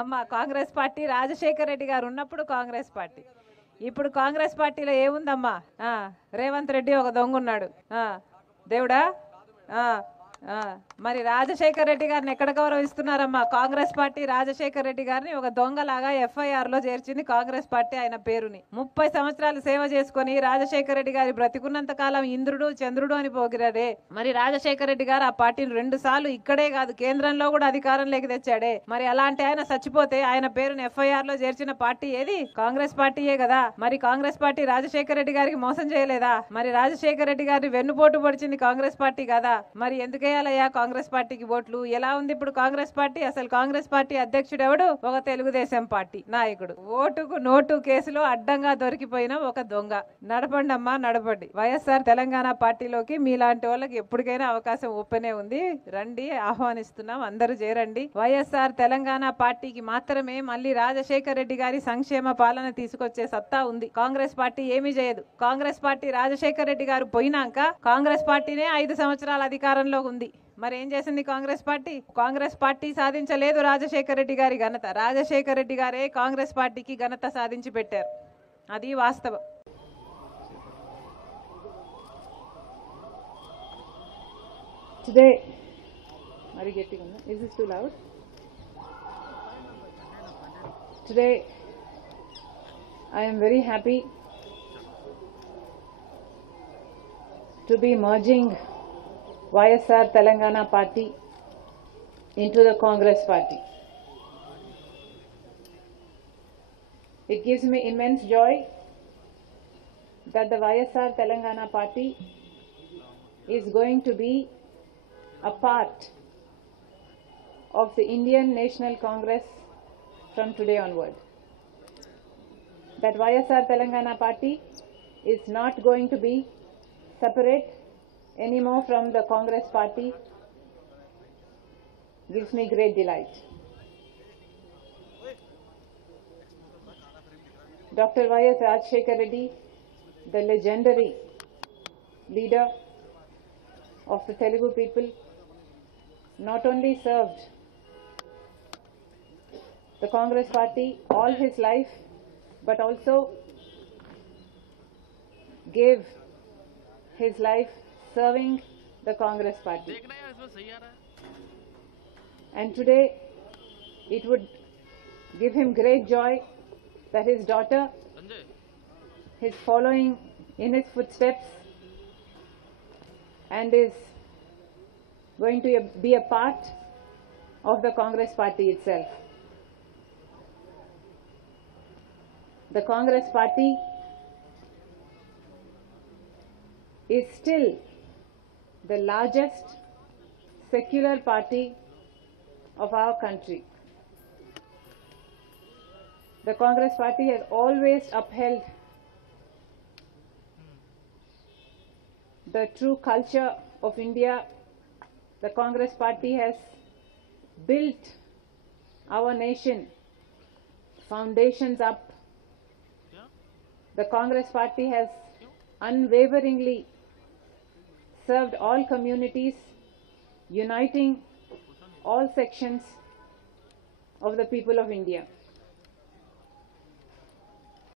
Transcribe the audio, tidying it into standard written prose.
అమ్మ కాంగ్రెస్ పార్టీ రాజశేఖర్ రెడ్డి గారు ఉన్నప్పుడు కాంగ్రెస్ పార్టీ. ఇప్పుడు కాంగ్రెస్ పార్టీలో ఏముందమ్మా? రేవంత్ రెడ్డి ఒక దొంగ ఉన్నాడు. దేవుడా. మరి రాజశేఖర్ రెడ్డి గారిని ఎక్కడ గౌరవిస్తున్నారమ్మా? కాంగ్రెస్ పార్టీ రాజశేఖర్ రెడ్డి గారిని ఒక దొంగలాగా FIR లో చేర్చింది కాంగ్రెస్ పార్టీ. ఆయన పేరుని 30 సంవత్సరాలు సేవ చేసుకుని రాజశేఖర్ రెడ్డి గారి బ్రతికున్నంత కాలం ఇంద్రుడు చంద్రుడు అని పోగిరాడే. మరి రాజశేఖర్ రెడ్డి గారు ఆ పార్టీని 2 సార్లు ఇక్కడే కాదు కేంద్రంలో కూడా అధికారంలోకి తెచ్చాడే. మరి అలాంటి ఆయన చచ్చిపోతే ఆయన పేరుని FIR లో చేర్చిన పార్టీ ఏది? కాంగ్రెస్ పార్టీయే కదా. మరి కాంగ్రెస్ పార్టీ రాజశేఖర్ రెడ్డి గారికి మోసం చేయలేదా? మరి రాజశేఖర్ రెడ్డి గారిని వెన్నుపోటు పొడిచింది కాంగ్రెస్ పార్టీ కదా. మరి ఎందుకే కాంగ్రెస్ పార్టీకి ఓట్లు? ఎలా ఉంది ఇప్పుడు కాంగ్రెస్ పార్టీ? అసలు కాంగ్రెస్ పార్టీ అధ్యక్షుడు ఎవడు? ఒక తెలుగుదేశం పార్టీ నాయకుడు. ఓటుకు నోటు కేసులో అడ్డంగా దొరికిపోయిన ఒక దొంగ. నడపండి అమ్మా, నడపండి. వైఎస్ఆర్ తెలంగాణ పార్టీలోకి మీలాంటి వాళ్ళకి ఎప్పటికైనా అవకాశం ఓపెనే ఉంది. రండి, ఆహ్వానిస్తున్నాం. అందరూ చేరండి. వైఎస్ఆర్ తెలంగాణ పార్టీకి మాత్రమే మళ్ళీ రాజశేఖర్ రెడ్డి గారి సంక్షేమ పాలన తీసుకొచ్చే సత్తా ఉంది. కాంగ్రెస్ పార్టీ ఏమీ చేయదు. కాంగ్రెస్ పార్టీ రాజశేఖర్ రెడ్డి గారు పోయినాక కాంగ్రెస్ పార్టీనే 5 సంవత్సరాల అధికారంలో ఉంది. మరి ఏం చేసింది కాంగ్రెస్ పార్టీ? కాంగ్రెస్ పార్టీ సాధించలేదు రాజశేఖర్ రెడ్డి గారి ఘనత. రాజశేఖర్ రెడ్డి గారే కాంగ్రెస్ పార్టీకి ఘనత సాధించి పెట్టారు. అది వాస్తవం. Today, are you getting on? Is this too loud? Today, I am very happy to be merging YSR Telangana Party into the Congress Party. It gives me immense joy that the YSR Telangana Party is going to be a part of the Indian National Congress from today onward. That YSR Telangana Party is not going to be separate anymore from the Congress Party gives me great delight. Dr. Y.S. Rajshekar Reddy, the legendary leader of the Telugu people, not only served the Congress Party all his life, but also gave his life serving the Congress Party. And today it would give him great joy that his daughter is following in his footsteps and is going to be a part of the Congress Party itself. The Congress Party is still the largest secular party of our country. The Congress Party has always upheld the true culture of India. The Congress Party has built our nation foundations up. The Congress Party has unwaveringly served all communities, uniting all sections of the people of India.